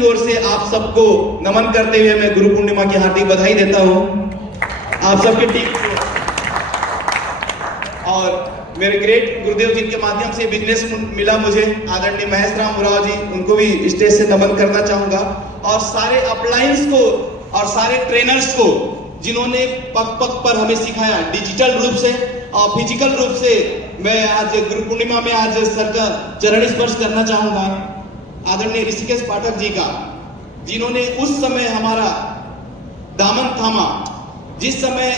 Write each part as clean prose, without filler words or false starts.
की ओर से आप सबको नमन करते हुए मैं गुरु पूर्णिमा की हार्दिक बधाई देता हूं आप सबके टीम को। और मेरे ग्रेट गुरुदेव जी के माध्यम से बिजनेस मिला मुझे, आदरणीय महेश राम उराव जी, उनको भी स्टेज से नमन करना चाहूंगा। और सारे अपलाइंस को और सारे ट्रेनर्स को जिन्होंने पग पग पर हमें सिखाया, डिजिटल रूप से और फिजिकल रूप से। मैं आज गुरु पूर्णिमा में आज सर का चरण स्पर्श करना चाहूंगा आदरणीय ऋषिकेश पाठक जी का, जिन्होंने उस समय हमारा दामन थामा, जिस समय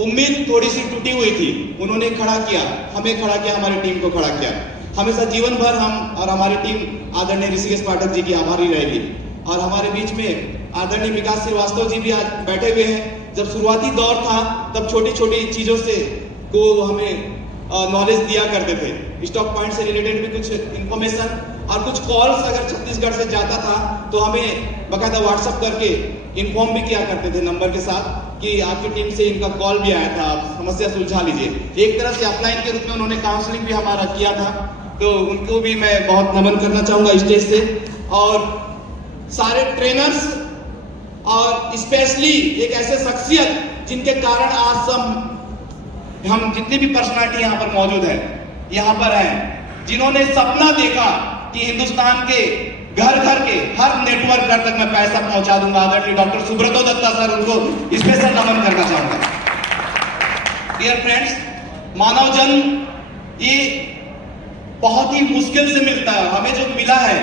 उम्मीद थोड़ी सी टूटी हुई थी, उन्होंने खड़ा किया, हमें खड़ा किया, हमारी टीम को खड़ा किया। हमेशा जीवन भर हम और हमारी टीम आदरणीय ऋषिकेश पाठक जी की आभारी रहेगी। और हमारे बीच में आदरणीय विकास श्रीवास्तव जी भी आज बैठे हुए हैं। जब शुरुआती दौर था तब छोटी छोटी चीजों से को हमें नॉलेज दिया करते थे, स्टॉक पॉइंट से रिलेटेड भी कुछ इंफॉर्मेशन, और कुछ कॉल्स अगर छत्तीसगढ़ से जाता था तो हमें बकायदा व्हाट्सएप करके इन्फॉर्म भी किया करते थे नंबर के साथ कि आपकी टीम से इनका कॉल भी आया था, आप समस्या सुलझा लीजिए। एक तरह से अपलाइन के रूप में उन्होंने काउंसलिंग भी हमारा किया था, तो उनको भी मैं बहुत नमन करना चाहूंगा स्टेज से। और सारे ट्रेनर्स और स्पेशली एक ऐसे शख्सियत जिनके कारण आज हम जितनी भी पर्सनालिटी यहाँ पर मौजूद है, यहाँ पर हैं, जिन्होंने सपना देखा कि हिंदुस्तान के घर घर के हर नेटवर्क घर तक मैं पैसा पहुंचा दूंगा। आदरणीय डॉक्टर सुब्रतो दत्ता सर, उनको स्पेशल नमन करना चाहूंगा। डियर फ्रेंड्स, मानव जन्म ये बहुत ही मुश्किल से मिलता है, हमें जो मिला है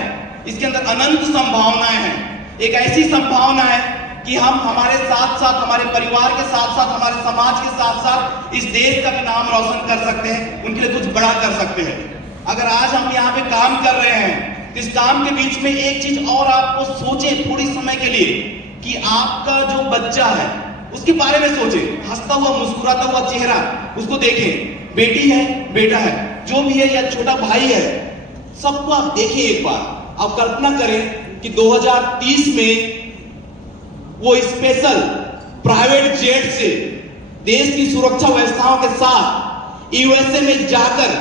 इसके अंदर अनंत संभावनाएं हैं। एक ऐसी संभावना है कि हम हमारे साथ साथ, हमारे परिवार के साथ साथ, हमारे समाज के साथ साथ इस देश का भी नाम रोशन कर सकते हैं, उनके लिए कुछ बड़ा कर सकते हैं। अगर आज हम यहाँ पे काम कर रहे हैं, इस काम के बीच में एक चीज और आपको सोचें थोड़ी समय के लिए कि आपका जो बच्चा है उसके बारे में सोचें, हंसता हुआ मुस्कुराता हुआ चेहरा उसको देखें, बेटी है, बेटा है, जो भी है, या छोटा भाई है, सबको आप देखिए एक बार। आप कल्पना करें कि 2030 में वो स्पेशल प्राइवेट जेट से देश की सुरक्षा व्यवस्थाओं के साथ यूएसए में जाकर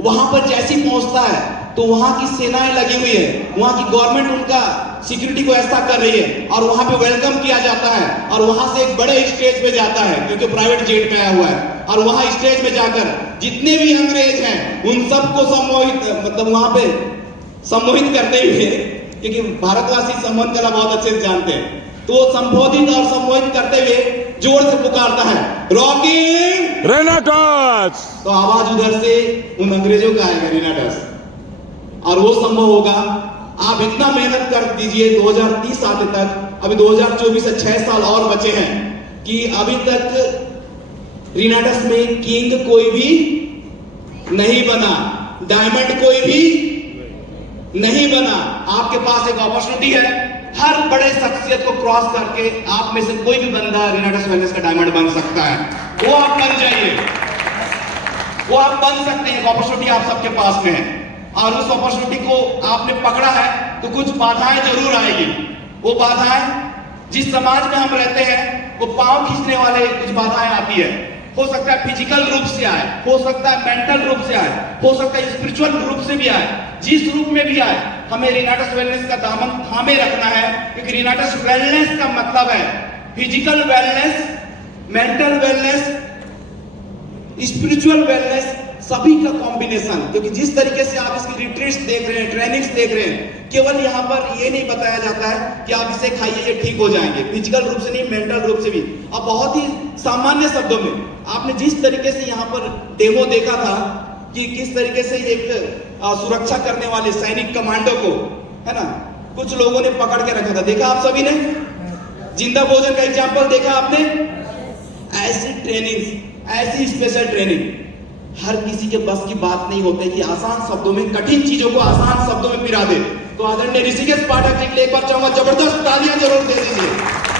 वहां पर जैसी पहुंचता है तो वहां की सेनाएं लगी हुई है, वहां की गवर्नमेंट उनका सिक्योरिटी को ऐसा कर रही है, और वहां पे वेलकम किया जाता है, और वहां से एक बड़े स्टेज पे जाता है क्योंकि प्राइवेट जेट में आया हुआ है, और वहां स्टेज में जाकर जितने भी अंग्रेज हैं उन सबको सम्मोहित, मतलब वहां पे सम्मोहित करते हुए, क्योंकि भारतवासी सम्मोहन कला बहुत अच्छे से जानते हैं, तो वो संबोधित और सम्मोहित करते हुए जोर से पुकारता है, रॉकिंग रेनाटस। तो आवाज उधर से उन अंग्रेजों का आएगा, रेनाटस, और वो संभव होगा। आप इतना मेहनत कर दीजिए 2030 आने तक, अभी 2024 से 6 साल और बचे हैं, कि अभी तक रेनाटस में किंग कोई भी नहीं बना, डायमंड कोई भी नहीं बना। आपके पास एक अपॉर्चुनिटी है, हर बड़े शख्सियत को क्रॉस करके आप में से कोई भी बंदा रेनाटस वेलनेस का डायमंड बन सकता है। वो आप बन जाइए, वो आप बन सकते हैं। अपॉर्चुनिटी आप सबके पास में है, और उस अपॉर्चुनिटी को आपने पकड़ा है तो कुछ बाधाएं जरूर आएगी। वो बाधाएं जिस समाज में हम रहते हैं, वो पांव खींचने वाले कुछ बाधाएं आती है। हो सकता है फिजिकल रूप से आए, हो सकता है मेंटल रूप से आए, हो सकता है स्पिरिचुअल रूप से भी आए। जिस रूप में भी आए, हमें रेनाटस वेलनेस का दामन थामे रखना है, क्योंकि रेनाटस वेलनेस का मतलब है physical wellness, mental wellness, spiritual wellness, सभी का कॉम्बिनेशन। क्योंकि जिस तरीके से आप इसकी रिट्रीट्स देख रहे हैं, ट्रेनिंग्स देख रहे हैं, केवल यहाँ पर ये नहीं बताया जाता है कि आप इसे खाइए ये ठीक हो जाएंगे, फिजिकल रूप से नहीं, मेंटल रूप से भी। अब बहुत ही सामान्य शब्दों में आपने जिस तरीके से यहाँ पर डेमो देखा था कि किस तरीके से एक सुरक्षा करने वाले सैनिक कमांडो को, है ना, कुछ लोगों ने पकड़ के रखा था, देखा आप सभी ने, जिंदा भोजन का एग्जाम्पल देखा आपने। ऐसी ट्रेनिंग, ऐसी स्पेशल ट्रेनिंग हर किसी के बस की बात नहीं होती कि आसान शब्दों में कठिन चीजों को आसान शब्दों में पिरा दे। तो आदरणीय ऋषिकेश पाठक जी के लिए एक बार चाहूंगा जबरदस्त तालियां जरूर दे दीजिए,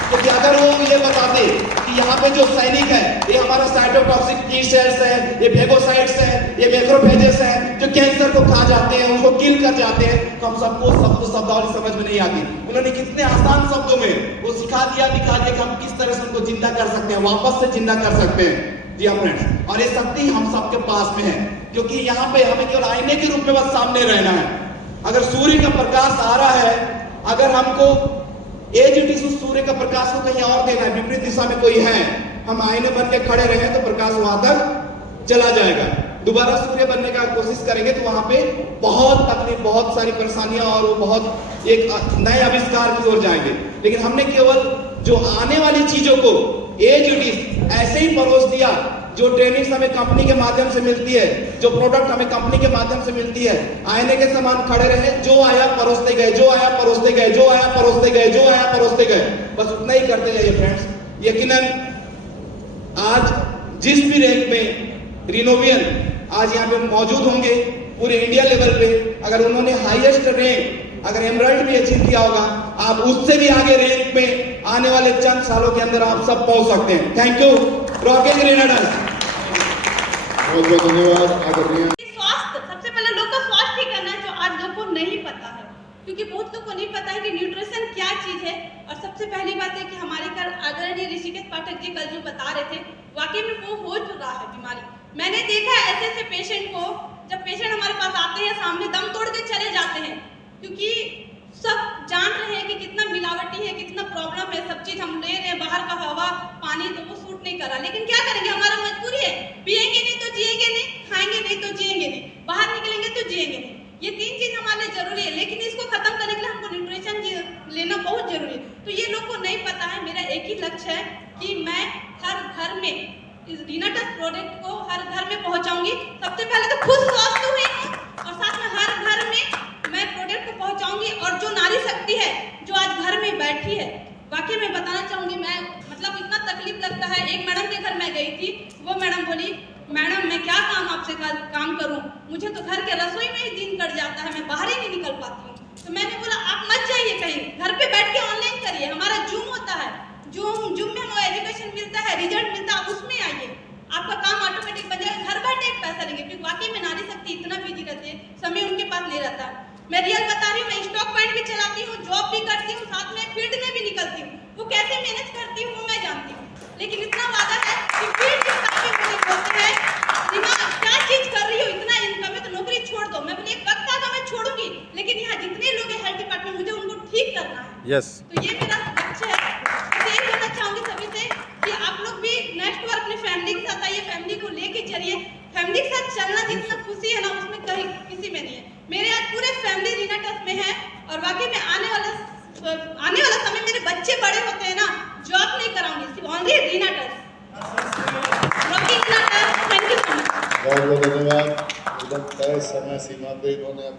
क्योंकि अगर वो ये बताते कि यहाँ पे जो सैनिक है ये हमारा साइटोटॉक्सिक टी सेल्स है, ये फेगोसाइट्स है, ये मैक्रोफेजेस है, जो कैंसर को खा जाते हैं, उसको किल कर जाते हैं, तो हम सबको शब्दावली समझ में नहीं आती। उन्होंने कितने आसान शब्दों में वो सिखा दिया, दिखा दिया कि हम किस तरह से उनको जिंदा कर सकते हैं, वापस से जिंदा कर सकते हैं। जी हाँ फ्रेंड्स, और ये शक्ति हम सबके पास में है, क्योंकि यहाँ पे हमें केवल आईने के रूप में बस सामने रहना है। अगर सूर्य का प्रकाश आ रहा है अगर हमको एज इट इज उस सूर्य का प्रकाश को कहीं और देना है, विपरीत दिशा में कोई है, हम आईने बन के खड़े रहे तो प्रकाश वहां तक चला जाएगा। दोबारा सूर्य बनने का कोशिश करेंगे तो वहां पे बहुत तकलीफ, बहुत सारी परेशानियां और वो बहुत एक नए आविष्कार की ओर जाएंगे। लेकिन हमने केवल जो आने वाली चीजों को एज इट इज ऐसे ही परोस दिया, जो ट्रेनिंग हमें कंपनी के माध्यम से मिलती है, जो प्रोडक्ट हमें कंपनी के माध्यम से मिलती है, आईने के समान खड़े रहे, जो आया परोसते गए, जो आया परोसते गए, जो आया परोसते गए, जो आया परोसते गए, बस उतना ही करते जाइए फ्रेंड्स। यकीनन आज जिस भी रैंक में रिनोवियन आज यहाँ पे मौजूद होंगे पूरे इंडिया लेवल पे, अगर उन्होंने हाईएस्ट रैंक अगर एमराल्ड में अचीव किया होगा, आप उससे भी आगे रैंक में आने वाले चंद सालों के अंदर आप सब पहुंच सकते हैं। Thank you rocket grenadiers. बहुत बहुत धन्यवाद आदरणीय। स्वास्थ्य सबसे पहले लोग का स्वास्थ्य ठीक करना है, जो आज लोग को नहीं पता है, क्योंकि बहुत लोग को नहीं पता है कि न्यूट्रिशन क्या चीज है। और सबसे पहली बात है कि हमारे घर आदरणीय ऋषिकेश पाठक जी कल जो बता रहे थे, वाकई में वो हो चुका है बीमारी। मैंने देखा है ऐसे ऐसे पेशेंट को, जब पेशेंट हमारे पास आते हैं सामने दम तोड़ के चले जाते हैं, क्योंकि सब जान रहे हैं कि कितना मिलावटी है, कितना प्रॉब्लम है, सब चीज हम ले रहे हैं, बाहर का हवा पानी तो वो सूट नहीं कर रहा। लेकिन क्या करेंगे, हमारा मजबूरी है, पिएंगे नहीं तो जिएंगे नहीं, खाएंगे नहीं तो जिएंगे नहीं, बाहर निकलेंगे तो जिएंगे नहीं। ये तीन चीज हमारे लिए जरूरी है, लेकिन इसको खत्म करने के लिए हमको न्यूट्रिशन लेना बहुत जरूरी है। तो ये लोग को नहीं पता है। मेरा एक ही लक्ष्य है कि मैं हर घर में इस रीनाटस प्रोडक्ट को हर घर में पहुंचाऊंगी। सबसे पहले तो खुद स्वस्थ हुई हूँ और साथ में हर घर में मैं प्रोडक्ट को पहुंचाऊंगी। और जो नारी शक्ति है जो आज घर में बैठी है, वाकई में बताना चाहूंगी, मैं मतलब इतना तकलीफ लगता है। एक मैडम के घर मैं गई थी, वो मैडम बोली, मैडम मैं क्या आपसे काम करूं, मुझे तो घर के रसोई में ही दिन कट जाता है, मैं बाहर ही नहीं निकल पाती हूँ। तो मैंने बोला आप मत जाइए कहीं, घर पे बैठ के ऑनलाइन करिए, हमारा जूम होता है, जूम में हमें एजुकेशन मिलता है, रिजल्ट मिलता है, आप उसमें आइए, आपका काम ऑटोमेटिक बन जाएगा। घर बैठे एक पैसा लेंगे, क्योंकि वाकई में नारी शक्ति इतना बिजी रहती है, समय उनके पास नहीं रहता। मैं रियल बता रही हूँ, मैं स्टॉक पॉइंट भी चलाती हूँ, जॉब भी करती हूँ, साथ में फील्ड में भी निकलती हूँ। वो कैसे मैनेज करती हूँ वो मैं जानती हूँ, लेकिन इतना वादा है कि फील्ड के साथ में मुझे बोलते हैं दिमाग क्या चीज कर रही हो, इतना इनकम है तो नौकरी छोड़ दो। मैं बोली एक वक्त आएगा मैं छोड़ूंगी, लेकिन यहाँ जितने लोग हैं हेल्थ डिपार्टमेंट, मुझे उनको ठीक करना है। यस, तो ये मेरा लक्ष्य है। मैं ये कहना चाहूंगी सभी से कि आप लोग भी नेक्स्ट बार अपनी फैमिली के साथ आइए, फैमिली को लेके चलिए। फैमिली के साथ चलना जितना खुशी है ना, उसमें कहीं किसी में नहीं है। मेरे आज पूरे फैमिली रीनाटस में है, और वाकई में आने वाला समय मेरे बच्चे बड़े होते हैं ना, जॉब नहीं कराऊंगी, सिर्फ ओनली रीनाटस। Thank you so much. बहुत बहुत धन्यवाद। एकदम तय समय सीमा पे इन्होंने